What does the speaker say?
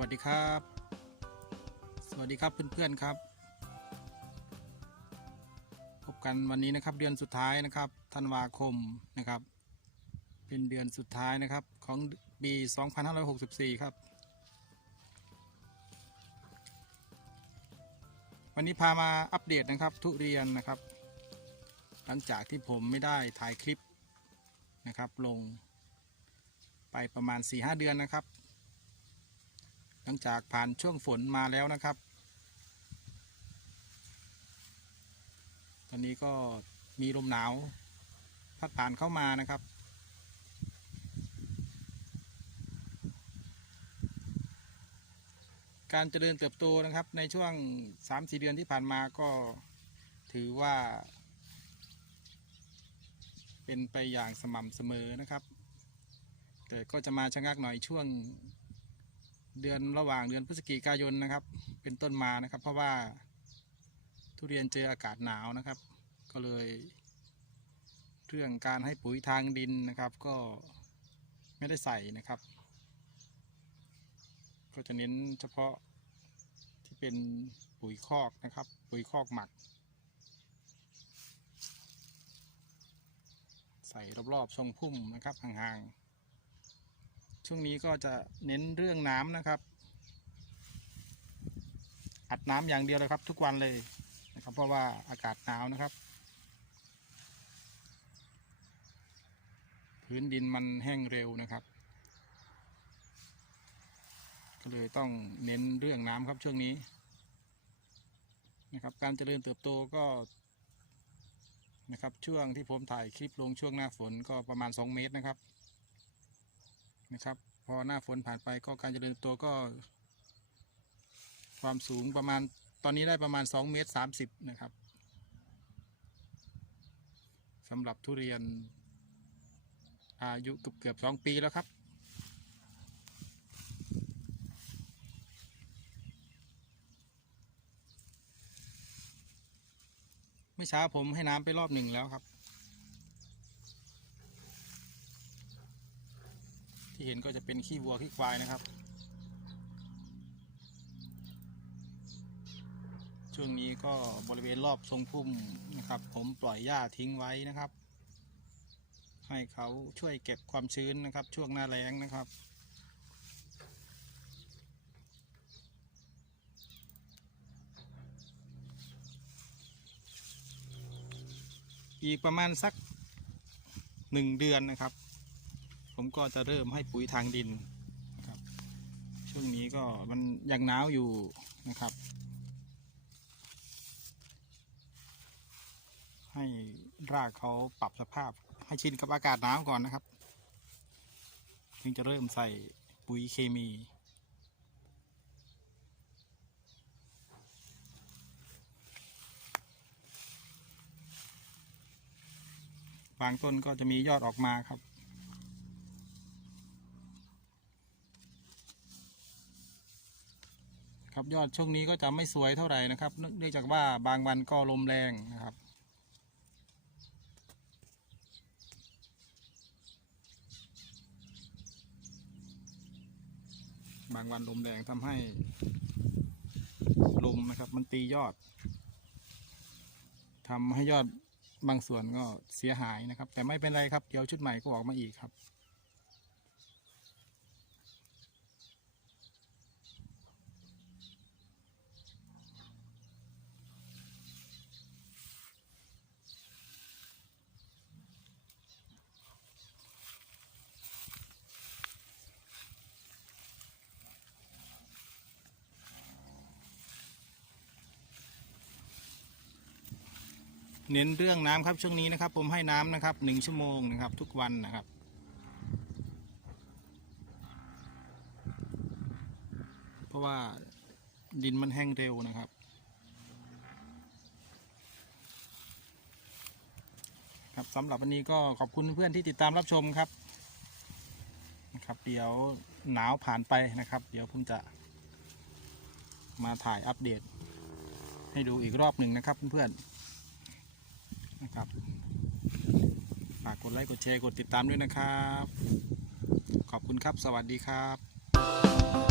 วัสดีครับ สวัสดีครับเพื่อนๆครับ พบกันวันนี้นะครับเดือนสุดท้ายนะครับธันวาคมนะครับ เป็นเดือนสุดท้ายนะครับของปี2564 ครับ วันนี้พามาอัปเดตนะครับทุเรียนนะครับ หลังจากที่ผมไม่ได้ถ่ายคลิปนะครับลงไปประมาณ 4-5 เดือนนะครับ หลังจากผ่านช่วงฝนมาแล้วนะครับ ตอนนี้ก็มีลมหนาว พัดผ่านเข้ามานะครับ การเจริญเติบโตนะครับในช่วง 3-4 เดือนที่ผ่านมาก็ถือว่า เป็นไปอย่างสม่ำเสมอนะครับ แต่ก็จะมาชะงักหน่อยช่วง เดือนระหว่างเดือนพฤศจิกายนนะครับ เป็นต้นมานะครับ เพราะว่าทุเรียนเจออากาศหนาวนะครับ ก็เลยเรื่องการให้ปุ๋ยทางดินนะครับ ก็ไม่ได้ใส่นะครับ ก็จะเน้นเฉพาะที่เป็นปุ๋ยคอกนะครับ ปุ๋ยคอกหมัก ใส่รอบๆทรงพุ่มนะครับห่างๆ ช่วงนี้ก็จะเน้นเรื่องน้ำนะครับ อัดน้ำอย่างเดียวเลยครับ ทุกวันเลยนะครับ เพราะว่าอากาศหนาวนะครับ พื้นดินมันแห้งเร็วนะครับ ก็เลยต้องเน้นเรื่องน้ำครับช่วงนี้นะครับ การเจริญเติบโตก็นะครับช่วงที่ผมถ่ายคลิปลงช่วงหน้าฝนก็ประมาณ 2 เมตรนะครับ นะครับ พอหน้าฝนผ่านไปก็การเจริญติบโตก็ ความสูงประมาณตอนนี้ได้ประมาณ2เมตร30นะครับสำหรับทุเรียนอายุเกือบเกือบสองปีแล้วครับ เมื่อเช้าผมให้น้ำไปรอบหนึ่งแล้วครับ ที่เห็นก็จะเป็นขี้วัวขี้ควายนะครับ ช่วงนี้ก็บริเวณรอบทรงพุ่มนะครับ ผมปล่อยหญ้าทิ้งไว้นะครับ ให้เขาช่วยเก็บความชื้นนะครับ ช่วงหน้าแล้งนะครับอีกประมาณสักหนึ่งเดือนนะครับ ผมก็จะเริ่มให้ปุ๋ยทางดินนะครับ ช่วงนี้ก็มันยังหนาวอยู่นะครับ ให้รากเขาปรับสภาพให้ชินกับอากาศหนาวก่อนนะครับถึงจะเริ่มใส่ปุ๋ยเคมี บางต้นก็จะมียอดออกมาครับ ครับยอดช่วงนี้ก็จะไม่สวยเท่าไหร่นะครับ เนื่องจากว่าบางวันก็ลมแรงนะครับบางวันลมแรงทำให้ลมนะครับ มันตียอดทำให้ยอดบางส่วนก็เสียหายนะครับ แต่ไม่เป็นไรครับ เดี๋ยวชุดใหม่ก็ออกมาอีกครับ เน้นเรื่องน้ำครับช่วงนี้นะครับ ผมให้น้ำนะครับหนึ่งชั่วโมงนะครับ ทุกวันนะครับเพราะว่าดินมันแห้งเร็วนะครับ ครับสำหรับวันนี้ก็ขอบคุณเพื่อนที่ติดตามรับชมครับนะครับ เดี๋ยวหนาวผ่านไปนะครับ เดี๋ยวผมจะมาถ่ายอัปเดต ให้ดูอีกรอบหนึ่งนะครับเพื่อนๆ นะครับฝากกดไลค์กดแชร์กดติดตามด้วยนะครับ ขอบคุณครับสวัสดีครับ